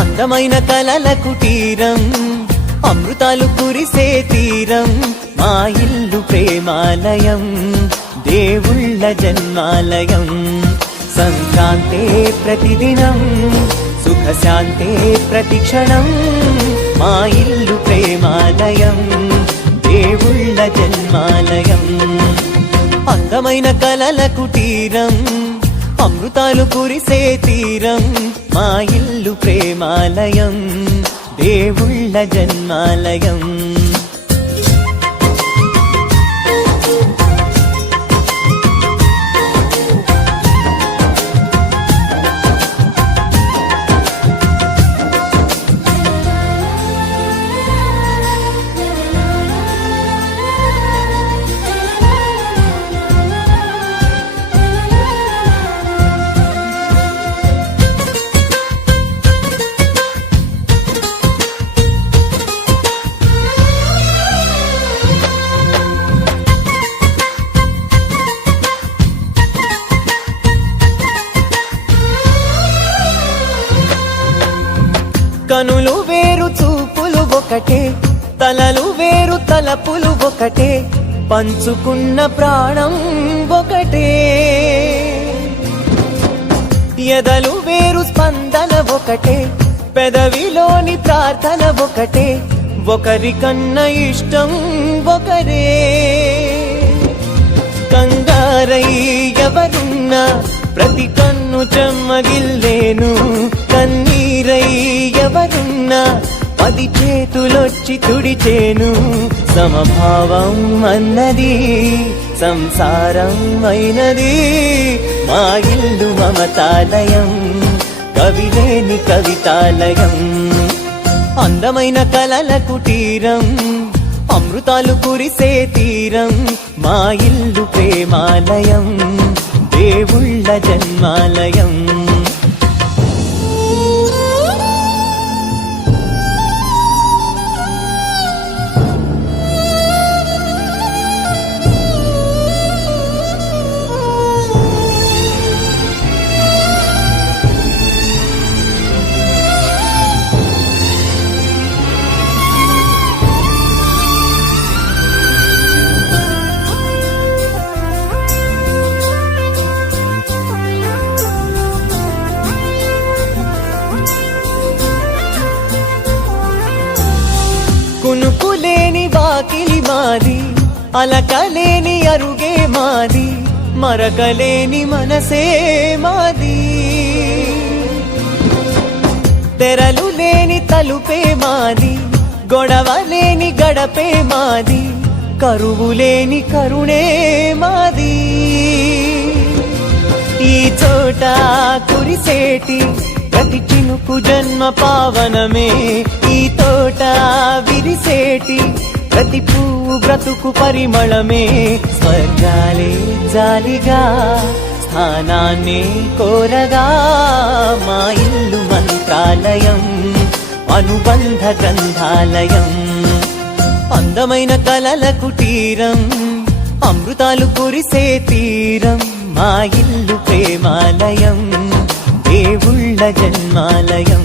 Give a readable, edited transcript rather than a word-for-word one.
అందమైన కలల కుటీరం, అమృతాలు కురిసే తీరం, మా ఇల్లు ప్రేమాలయం, దేవుళ్ళ జన్మాలయం. సంక్రాంతే ప్రతిదినం, సుఖశాంతే ప్రతిక్షణం, మా ఇల్లు ప్రేమాలయం, దేవుళ్ళ జన్మాలయం. అందమైన కలల కుటీరం, అమృతాలు కురిసే తీరం, మా ఇల్లు ప్రేమాలయం, దేవుళ్ళ జన్మాలయం. కనులు వేరు చూపులు ఒకటే, తలలు వేరు తలపులు ఒకటే, పంచుకున్న ప్రాణం ఒకటే. ఎదలు వేరు స్పందన ఒకటే, పెదవిలోని ప్రార్థన ఒకటే, ఒకరికన్నా ఇష్టం ఒకరే. కంగారై ఎవరున్నా ప్రతి కన్ను చెమ్మగిల్లేను, కన్నీరై ఎవరున్నా 10 చేతులొచ్చి తుడిచేను. సమభావం అన్నది సంసారం అయినది, మా ఇల్లు మమతాలయం, కవిలేని కవితాలయం. అందమైన కలల కుటీరం, అమృతాలు కురిసే తీరం, మా ఇల్లు ప్రేమాలయం, దేవుళ్ళ జన్మాలయం. కునుకులేని వాకిలి మాది, అలకలేని అరుగే మాది, మరకలేని మనసే మాది. తెరలు లేని తలుపే మాది, గొడవ లేని గడపే మాది, కరువు లేని కరుణే మాది. ఈ చోట కురిసేటి ప్రతి చినుకు జన్మ పావనమే, ఈ తోట విరిసేటి ప్రతి పువ్వు బ్రతుకు పరిమళమే. స్వర్గాలే జాలిగా స్థానాన్ని కోరగా, మా ఇల్లు మంత్రాలయం, అనుబంధ గ్రంథాలయం. అందమైన కలల కుటీరం, అమృతాలు కురిసే తీరం, మా ఇల్లు ప్రేమాలయం, దేవుళ్ళ జన్మాలయం.